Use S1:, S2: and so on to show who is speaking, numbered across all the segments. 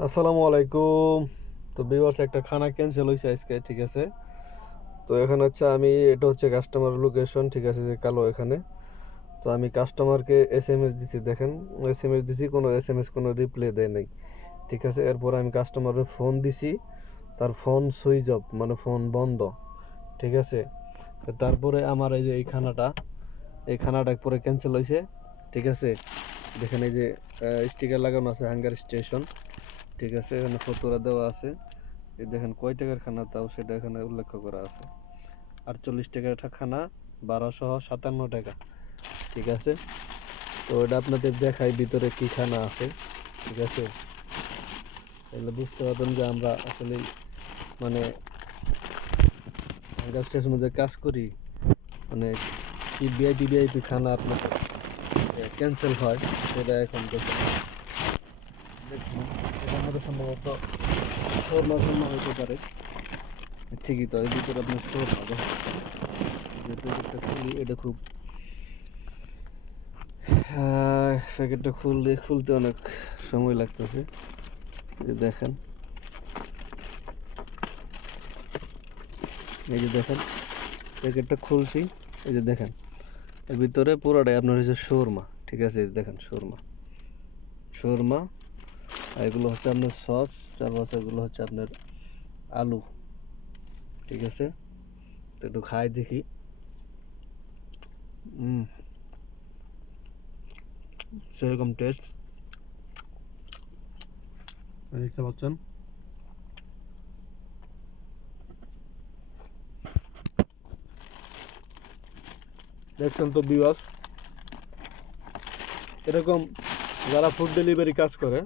S1: আসসালামু আলাইকুম। তো ভিউয়ার্স একটা খানা ক্যান্সেল হয়েছে আজকে, ঠিক আছে? তো এখানে হচ্ছে আমি, এটা হচ্ছে কাস্টমার লোকেশন ঠিক আছে, যে কালো এখানে। তো আমি কাস্টমারকে এস এম এস দিছি, দেখেন। এস এম এস দিছি, কোনো এস এম এস কোনো রিপ্লাই দেয় নাই, ঠিক আছে? এরপর আমি কাস্টমারের ফোন দিছি, তার ফোন সুইচ অফ মানে ফোন বন্ধ, ঠিক আছে? তারপরে আমার এই যে এই খানাটা এই খানাটা পরে ক্যান্সেল হয়েছে ঠিক আছে? দেখেন এই যে স্টিকার লাগানো আছে হাঙ্গার স্টেশন ঠিক আছে, এখানে ফটোরা দেওয়া আছে। এই দেখেন কয় টাকার খানা, তাও সেটা এখানে উল্লেখ করা আছে। আটচল্লিশ টাকার একটা খানা বারোশো সাতান্ন টাকা। ঠিক আছে? তো এটা আপনাদের দেখাই ভিতরে কি খানা আছে। ঠিক আছে? তাহলে বুঝতে পারবেন যে আমরা আসলে মানে হাঙ্গার স্টেশনে যে কাজ করি। মানে কি ভিআইপি ভিআইপি খানা আপনার ক্যান্সেল হয়। সেটা এখন শোরমা শোরমা হতে পারে ঠিকই তো এর ভিতরে আপনি শোরমা এটা খুব প্যাকেটটা খুললে খুলতে অনেক সময় লাগতেছে দেখেন এই যে দেখেন, প্যাকেটটা খুলছি, এই যে দেখেন। এর ভিতরে পুরোটাই আপনার হচ্ছে শোরমা, ঠিক আছে? দেখেন, শোরমা। শোরমা আর এগুলো হচ্ছে আপনার সস তারপর এগুলো হচ্ছে আপনার আলু ঠিক আছে? তো একটু খাই দেখি। হুম সেরকম টেস্ট দেখতে পাচ্ছেন? দেখছেন তো বিবাস এরকম যারা ফুড ডেলিভারি কাজ করে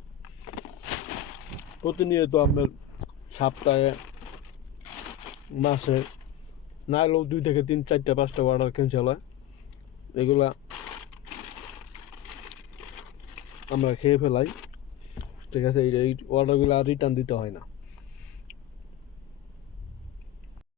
S1: প্রতিনিয়ত আপনার সপ্তাহে, মাসে না হলেও দুই থেকে তিন, চারটা, পাঁচটা অর্ডার ক্যান্সেল হয়। এগুলা আমরা খেয়ে ফেলাই। ঠিক আছে, এই এই অর্ডারগুলো আর রিটার্ন দিতে হয় না।